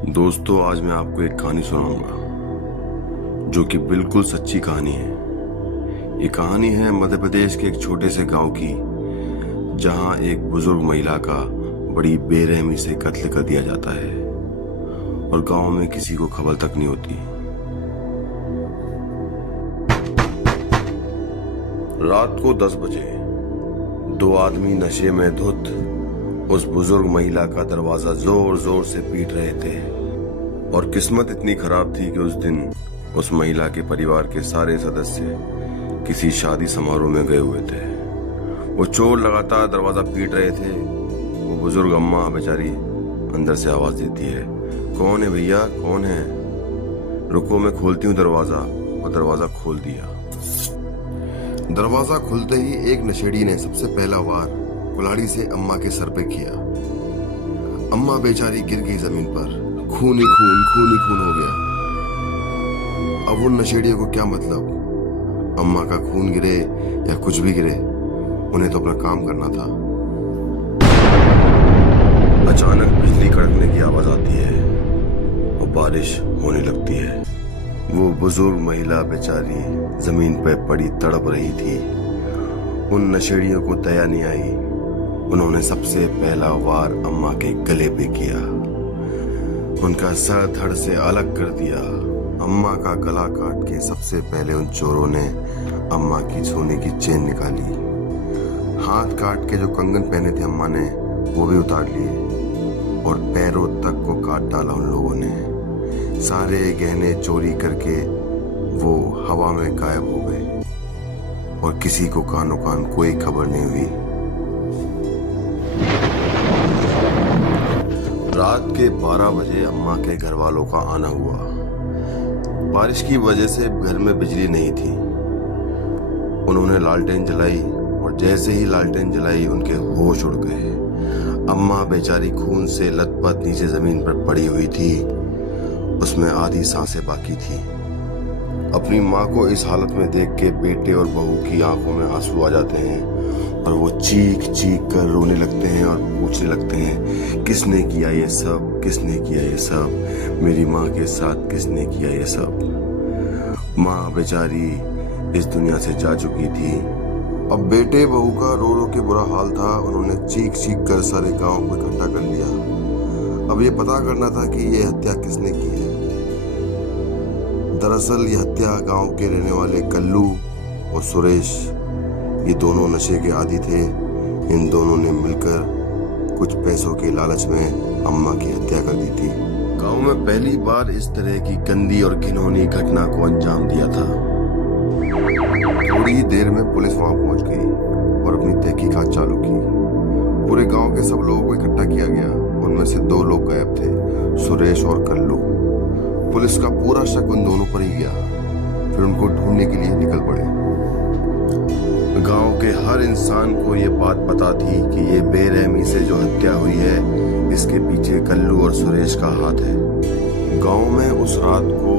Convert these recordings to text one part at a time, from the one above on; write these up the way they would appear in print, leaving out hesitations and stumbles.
दोस्तों, आज मैं आपको एक कहानी सुनाऊंगा जो कि बिल्कुल सच्ची कहानी है। ये कहानी है मध्य प्रदेश के एक छोटे से गांव की, जहां एक बुजुर्ग महिला का बड़ी बेरहमी से कत्ल कर दिया जाता है और गांव में किसी को खबर तक नहीं होती। रात को 10 बजे दो आदमी नशे में धुत उस बुजुर्ग महिला का दरवाजा जोर जोर से पीट रहे थे और किस्मत इतनी खराब थी कि उस दिन उस महिला के परिवार के सारे सदस्य किसी शादी समारोह में गए हुए थे। वो चोर लगातार दरवाजा पीट रहे थे। वो बुजुर्ग अम्मा बेचारी अंदर से आवाज देती है, कौन है भैया, कौन है? रुको, मैं खोलती हूँ दरवाजा। और दरवाजा खोल दिया। दरवाजा खुलते ही एक नशेड़ी ने सबसे पहला वार कुल्हाड़ी से अम्मा के सर पे किया। अम्मा बेचारी गिर गई जमीन पर, खून ही खून हो गया। अब उन नशेड़ियों को क्या मतलब, अम्मा का खून गिरे या कुछ भी गिरे, उन्हें तो अपना काम करना था। अचानक बिजली कड़कने की आवाज आती है और बारिश होने लगती है। वो बुजुर्ग महिला बेचारी जमीन पर पड़ी तड़प रही थी। उन नशेड़ियों को दया नहीं आई। उन्होंने सबसे पहला वार अम्मा के गले पे किया, उनका सर धड़ से अलग कर दिया। अम्मा का गला काट के सबसे पहले उन चोरों ने अम्मा की सोने की चेन निकाली। हाथ काट के जो कंगन पहने थे अम्मा ने, वो भी उतार लिए और पैरों तक को काट डाला उन लोगों ने। सारे गहने चोरी करके वो हवा में गायब हो गए और किसी को कानो कान कोई खबर नहीं हुई। रात के 12 बजे अम्मा के घर वालों का आना हुआ। बारिश की वजह से घर में बिजली नहीं थी। उन्होंने लालटेन जलाई और जैसे ही लालटेन जलाई उनके होश उड़ गए। अम्मा बेचारी खून से लथपथ नीचे जमीन पर पड़ी हुई थी। उसमें आधी सांसें बाकी थी। अपनी माँ को इस हालत में देख के बेटे और बहू की आंखों में आंसू आ जाते हैं और वो चीख चीख कर रोने लगते हैं और पूछने लगते हैं, किसने किया ये सब, किसने किया ये सब, मेरी माँ के साथ किसने किया ये सब। माँ बेचारी इस दुनिया से जा चुकी थी। अब बेटे बहू का रो रो के बुरा हाल था। उन्होंने चीख चीख कर सारे गांव को इकट्ठा कर लिया। अब ये पता करना था कि ये हत्या किसने की है। दरअसल ये हत्या गांव के रहने वाले कल्लू और सुरेश, ये दोनों नशे के आदी थे। इन दोनों ने मिलकर कुछ पैसों के लालच में अम्मा की हत्या कर दी थी। गांव में पहली बार इस तरह की गंदी और घिनौनी घटना को अंजाम दिया था। थोड़ी ही देर में पुलिस वहां पहुंच गई और अपनी तहकीकात चालू की। पूरे गांव के सब लोगों को इकट्ठा किया गया। उनमें से 2 लोग गायब थे, सुरेश और कल्लू। पुलिस का पूरा शक उन दोनों पर ही गया। फिर उनको ढूंढने के लिए निकल पड़े। गांव के हर इंसान को ये बात पता थी कि ये बेरहमी से जो हत्या हुई है, इसके पीछे कल्लू और सुरेश का हाथ है। गांव में उस रात को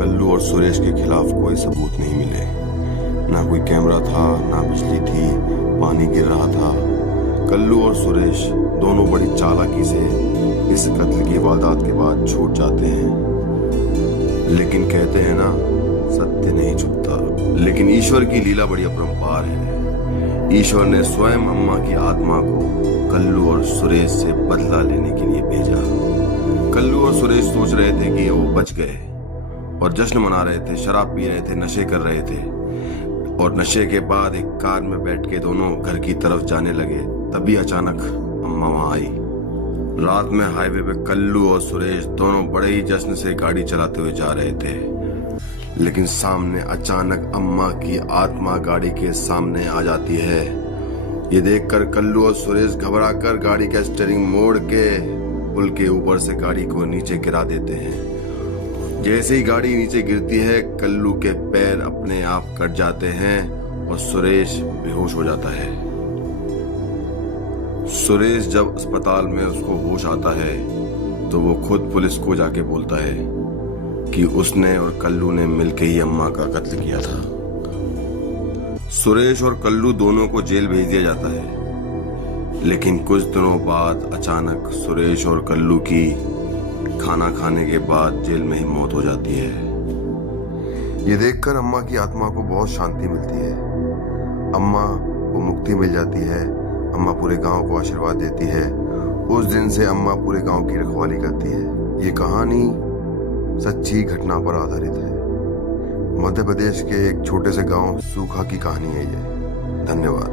कल्लू और सुरेश के खिलाफ कोई सबूत नहीं मिले। ना कोई कैमरा था, ना बिजली थी, पानी गिर रहा था। कल्लू और सुरेश दोनों बड़ी चालाकी से इस कत्ल की वारदात के बाद छूट जाते हैं। लेकिन कहते हैं ना, सत्य नहीं छुपता। लेकिन ईश्वर की लीला बड़ी अपरंपार है। ईश्वर ने स्वयं अम्मा की आत्मा को कल्लू और सुरेश से बदला लेने के लिए भेजा। कल्लू और सुरेश सोच रहे थे कि वो बच गए और जश्न मना रहे थे, शराब पी रहे थे, नशे कर रहे थे। और नशे के बाद एक कार में बैठ के दोनों घर की तरफ जाने लगे। तभी अचानक अम्मा वहां आई। रात में हाईवे पे कल्लू और सुरेश दोनों बड़े ही जश्न से गाड़ी चलाते हुए जा रहे थे। लेकिन सामने अचानक अम्मा की आत्मा गाड़ी के सामने आ जाती है। ये देखकर कल्लू और सुरेश घबराकर गाड़ी का स्टीयरिंग मोड़ के पुल के ऊपर से गाड़ी को नीचे गिरा देते हैं। जैसे ही गाड़ी नीचे गिरती है, कल्लू के पैर अपने आप कट जाते हैं और सुरेश बेहोश हो जाता है। सुरेश जब अस्पताल में उसको होश आता है तो वो खुद पुलिस को जाके बोलता है कि उसने और कल्लू ने मिलकर ही अम्मा का कत्ल किया था। सुरेश और कल्लू दोनों को जेल भेज दिया जाता है। लेकिन कुछ दिनों बाद अचानक सुरेश और कल्लू की खाना खाने के बाद जेल में ही मौत हो जाती है। ये देखकर अम्मा की आत्मा को बहुत शांति मिलती है। अम्मा को मुक्ति मिल जाती है। अम्मा पूरे गांव को आशीर्वाद देती है। उस दिन से अम्मा पूरे गांव की रखवाली करती है। ये कहानी सच्ची घटना पर आधारित है। मध्य प्रदेश के एक छोटे से गांव सूखा की कहानी है ये। धन्यवाद।